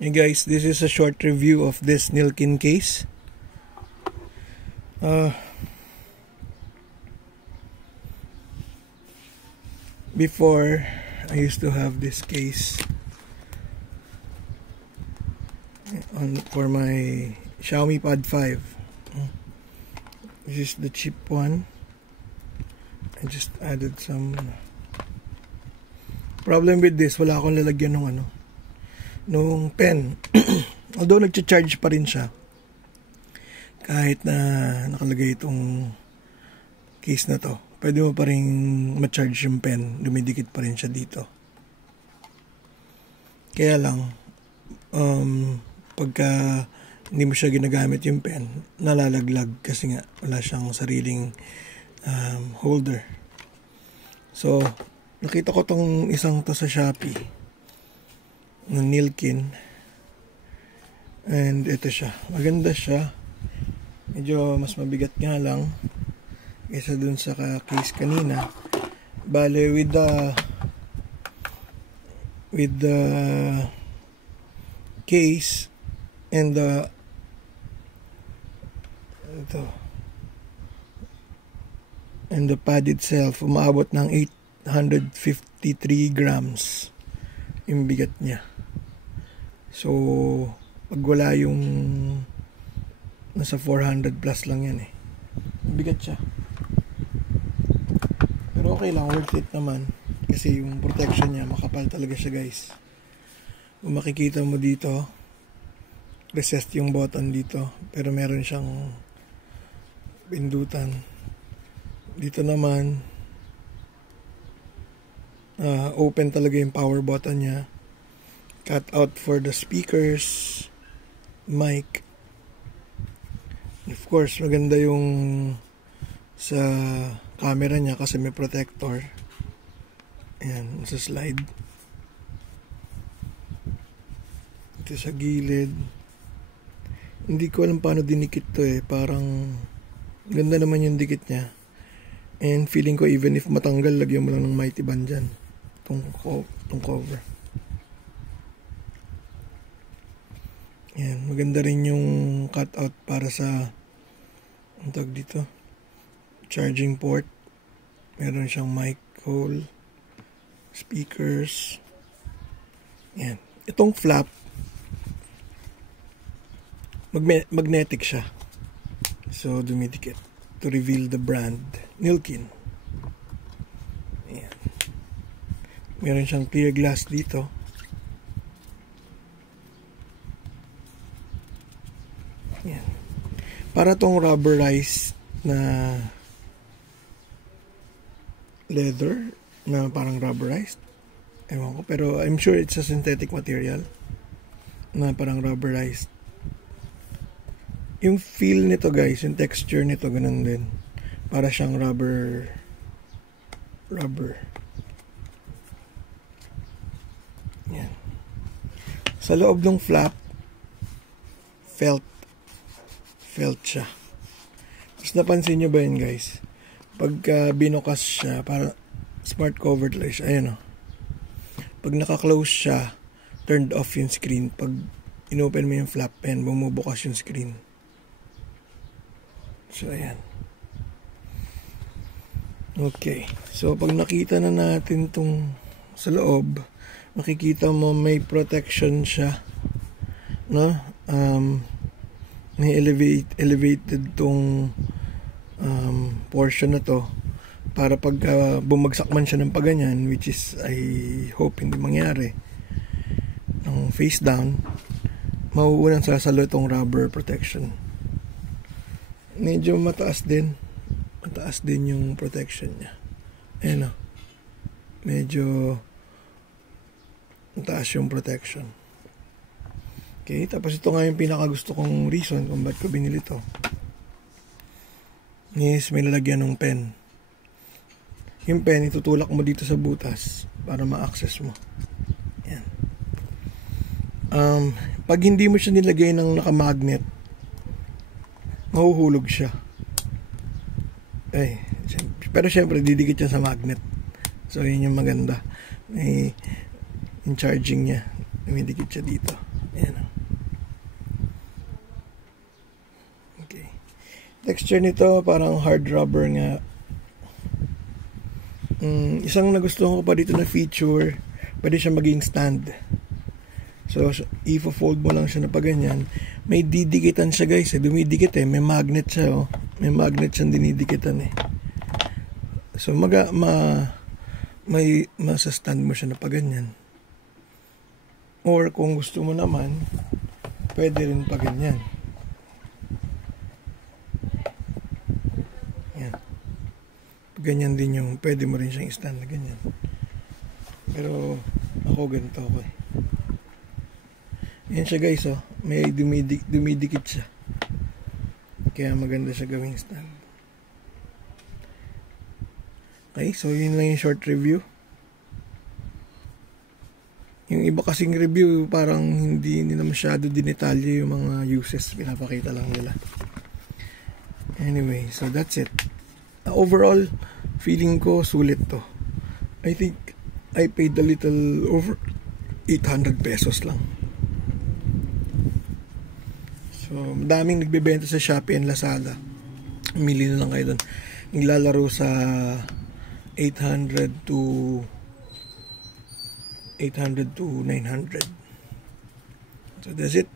Hey guys, this is a short review of this Nilkin case. Before, I used to have this case for my Xiaomi Pad 5. This is the cheap one. I just added some. Problem with this, wala akong lalagyan ng nung pen. Although nagcha-charge pa rin siya kahit na nakalagay itong case na to, pwede mo pa rin ma-charge yung pen, dumidikit pa rin siya dito. Kaya lang pagka hindi mo siya ginagamit yung pen, nalalaglag kasi nga wala siyang sariling holder. So nakita ko tong isang to sa Shopee ng Nilkin, and ito siya, maganda siya, medyo mas mabigat nga lang kaysa dun sa case kanina. Bale, with the case and the pad itself, umaabot ng 853 grams yung bigat niya. So pag wala yung nasa 400 plus lang yan bigat siya, pero okay lang, worth it naman kasi yung protection niya makapal talaga siya guys. Kung makikita mo dito, recessed yung button dito, pero meron siyang pindutan dito naman. Open talaga yung power button niya, cut out for the speakers, mic. Of course, maganda yung sa camera niya kasi may protector. Ayan, sa slide. Ito sa gilid. Hindi ko alam paano dinikit to parang ganda naman yung dikit niya. And feeling ko even if matanggal, lagyan mo lang ng mighty band dyan. Itong cover. Ayan, maganda rin yung cutout para sa ang tawag dito, charging port. Meron siyang mic hole, speakers. Ayan. Itong flap, magnetic siya. So, dumidikit to reveal the brand, Nilkin. Ayan. Meron siyang clear glass dito. Ayan. Para tong rubberized na leather, na parang rubberized. Ewan ko, pero I'm sure it's a synthetic material na parang rubberized. Yung feel nito guys, yung texture nito ganun din. Para siyang rubber. Yan. Sa loob ng flap, felt siya. Tapos napansin nyo ba yun guys? Pagka binukas siya, para smart cover talaga siya. Ayan Pag naka-close siya, turned off yung screen. Pag inopen mo yung flap pen, bumubukas yung screen. So, ayan. Okay. So, pag nakita na natin tong sa loob, makikita mo may protection siya. No? May elevated tong portion na to para pag bumagsak man siya ng paganyan, which is I hope hindi mangyari, ng face down, mauunang sasalo itong rubber protection. Medyo mataas din yung protection niya. Ayan medyo mataas yung protection. Okay, tapos ito nga yung pinakagusto kong reason kung ba't ko binili to. Yes, may lalagyan ng pen. Yung pen, itutulak mo dito sa butas para ma-access mo. Yan. Pag hindi mo siya nilagay ng nakamagnet, mahuhulog siya. Pero syempre, didikit siya sa magnet. So, yun yung maganda. Yung charging niya, dumidikit siya dito. Ayan. Okay. Texture nito parang hard rubber nga. Isang nagustuhan ko pa dito na feature, pwede siya maging stand. So, i-fold mo lang siya na pa ganyan. May didikitan siya guys. Dumidikit eh. May magnet siya oh. May magnet siyang dinidikitan eh. So, may masa-stand mo siya na pa ganyan. Or kung gusto mo naman, pwede rin pa ganyan. Yan. Ganyan din yung, pwede mo rin siyang stand na ganyan. Pero, ako ganito ako eh. Yan siya guys oh. May dumidikit siya. Kaya maganda siya gawing stand. Okay, so yun lang yung short review. Yung iba kasing review parang hindi nila masyado dinetalye yung mga uses, pinapakita lang nila. Anyway, so that's it. Overall, feeling ko sulit to. I think I paid a little over 800 pesos lang. So, madaming nagbebenta sa Shopee and Lazada. Umili na lang kayo doon. Naglalaro sa 800 to 900. So that's it.